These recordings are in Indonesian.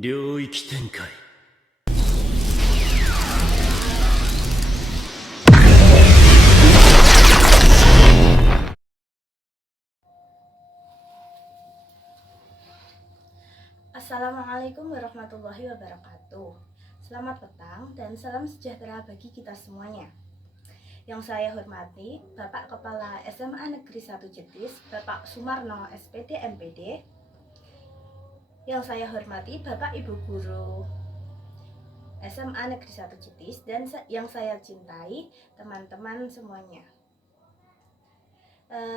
領域展開。 Assalamualaikum warahmatullahi wabarakatuh. Selamat petang dan salam sejahtera bagi kita semuanya. Yang saya hormati Bapak Kepala SMA Negeri 1 Jetis, Bapak Sumarno SPD MPD. Yang saya hormati Bapak Ibu Guru SMA Negeri 1 Jetis dan yang saya cintai teman-teman semuanya.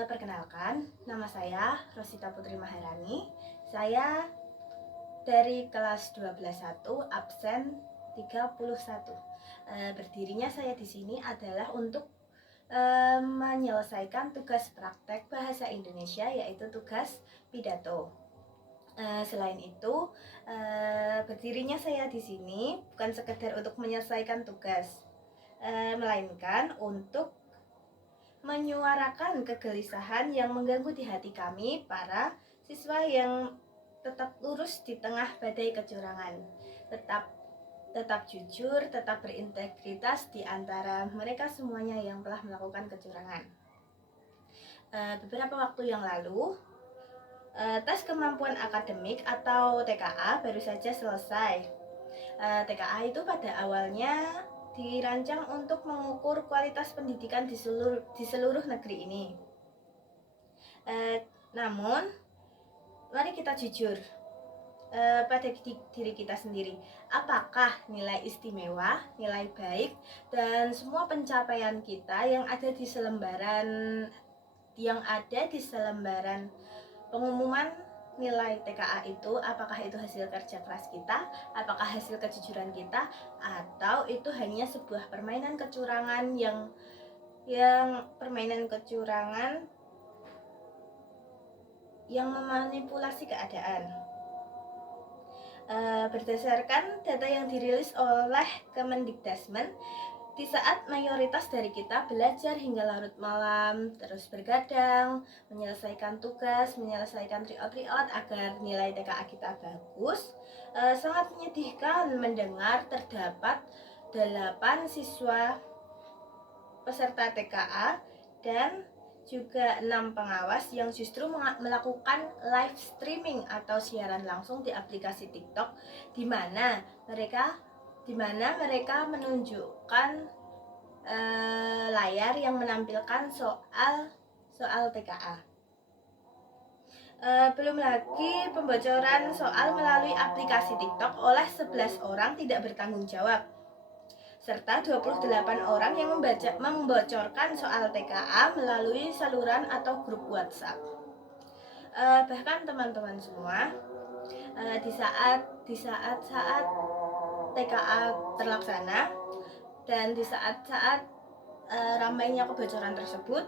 Perkenalkan, nama saya Rosita Putri Maharani. Saya dari kelas 12.1 absen 31. Berdirinya saya di sini adalah untuk menyelesaikan tugas praktek bahasa Indonesia, yaitu tugas pidato. Selain itu, berdirinya saya di sini bukan sekedar untuk menyelesaikan tugas, melainkan untuk menyuarakan kegelisahan yang mengganggu di hati kami para siswa yang tetap lurus di tengah badai kecurangan, tetap jujur, tetap berintegritas di antara mereka semuanya yang telah melakukan kecurangan. Beberapa waktu yang lalu, tes kemampuan akademik atau TKA baru saja selesai. TKA itu pada awalnya dirancang untuk mengukur kualitas pendidikan di seluruh negeri ini. Namun, mari kita jujur pada diri kita sendiri. Apakah nilai istimewa, nilai baik, dan semua pencapaian kita yang ada di selembaran pengumuman nilai TKA itu, apakah itu hasil kerja keras kita, apakah hasil kejujuran kita, atau itu hanya sebuah permainan kecurangan yang memanipulasi keadaan. Berdasarkan data yang dirilis oleh Kemendikdasmen, di saat mayoritas dari kita belajar hingga larut malam, terus bergadang, menyelesaikan tugas, menyelesaikan tryout agar nilai TKA kita bagus, sangat menyedihkan mendengar terdapat 8 siswa peserta TKA dan juga 6 pengawas yang justru melakukan live streaming atau siaran langsung di aplikasi TikTok, di mana mereka menunjukkan layar yang menampilkan soal TKA. Belum lagi pembocoran soal melalui aplikasi TikTok oleh 11 orang tidak bertanggung jawab, serta 28 orang yang membocorkan soal TKA melalui saluran atau grup WhatsApp. Bahkan teman-teman semua, di saat TKA terlaksana dan di saat ramainya kebocoran tersebut,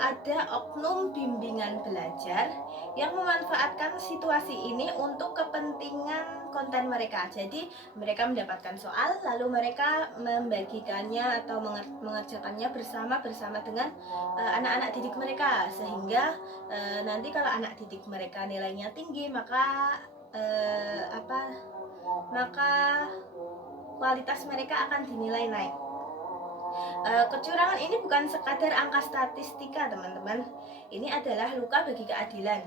ada oknum bimbingan belajar yang memanfaatkan situasi ini untuk kepentingan konten mereka. Jadi mereka mendapatkan soal, lalu mereka membagikannya atau mengerjakannya bersama dengan anak-anak didik mereka, sehingga nanti kalau anak didik mereka nilainya tinggi, maka kualitas mereka akan dinilai naik. Kecurangan ini bukan sekadar angka statistika, teman-teman. Ini adalah luka bagi keadilan.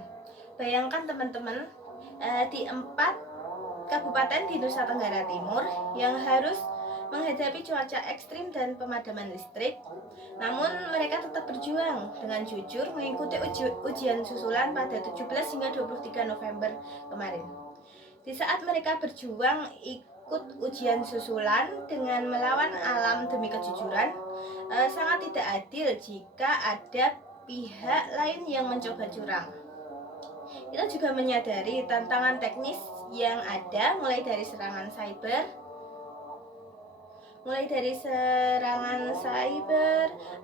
Bayangkan teman-teman, di 4 kabupaten di Nusa Tenggara Timur yang harus menghadapi cuaca ekstrim dan pemadaman listrik, namun mereka tetap berjuang dengan jujur mengikuti ujian susulan pada 17 hingga 23 November kemarin. Di saat mereka berjuang ikut ujian susulan dengan melawan alam demi kejujuran, sangat tidak adil jika ada pihak lain yang mencoba curang. Kita juga menyadari tantangan teknis yang ada, mulai dari serangan cyber,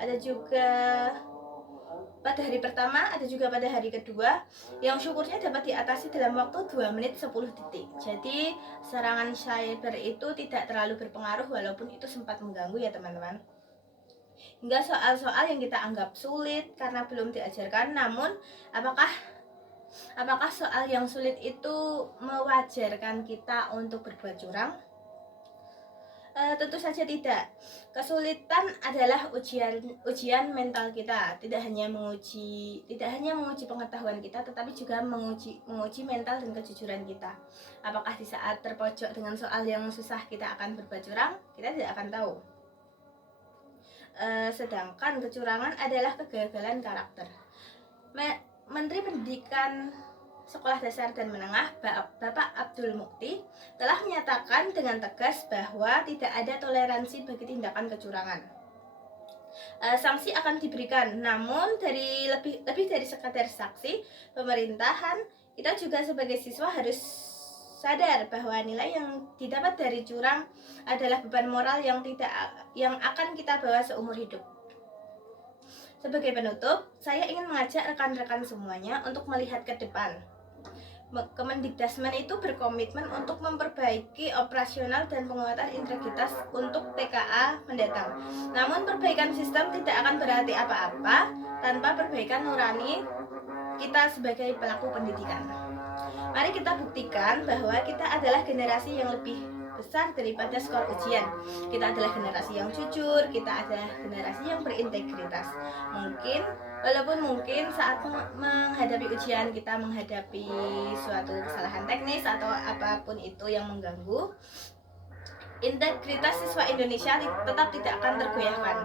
ada juga pada hari pertama, ada juga pada hari kedua, yang syukurnya dapat diatasi dalam waktu 2 menit 10 detik. Jadi serangan cyber itu tidak terlalu berpengaruh, walaupun itu sempat mengganggu ya teman-teman. Hingga soal-soal yang kita anggap sulit karena belum diajarkan, namun apakah Apakah soal yang sulit itu mewajarkan kita untuk berbuat curang? Tentu saja tidak. Kesulitan adalah ujian mental kita. Tidak hanya menguji pengetahuan kita, tetapi juga menguji mental dan kejujuran kita. Apakah di saat terpojok dengan soal yang susah kita akan berbuat curang? Kita tidak akan tahu. Sedangkan kecurangan adalah kegagalan karakter. Menteri Pendidikan Sekolah Dasar dan Menengah Bapak Abdul Mukti telah menyatakan dengan tegas bahwa tidak ada toleransi bagi tindakan kecurangan. Sanksi akan diberikan, namun lebih dari sekadar sanksi, pemerintahan kita juga sebagai siswa harus sadar bahwa nilai yang didapat dari curang adalah beban moral yang akan kita bawa seumur hidup. Sebagai penutup, saya ingin mengajak rekan-rekan semuanya untuk melihat ke depan. Kemendikdasmen itu berkomitmen untuk memperbaiki operasional dan penguatan integritas untuk TKA mendatang. Namun perbaikan sistem tidak akan berarti apa-apa tanpa perbaikan nurani kita sebagai pelaku pendidikan. Mari kita buktikan bahwa kita adalah generasi yang lebih besar daripada skor ujian. Kita adalah generasi yang jujur, kita adalah generasi yang berintegritas. Walaupun mungkin saat menghadapi ujian kita menghadapi suatu kesalahan teknis atau apapun itu yang mengganggu, integritas siswa Indonesia tetap tidak akan tergoyahkan.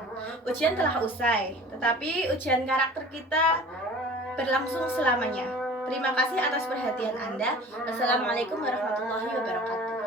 Ujian telah usai, tetapi ujian karakter kita berlangsung selamanya. Terima kasih atas perhatian Anda. Wassalamualaikum warahmatullahi wabarakatuh.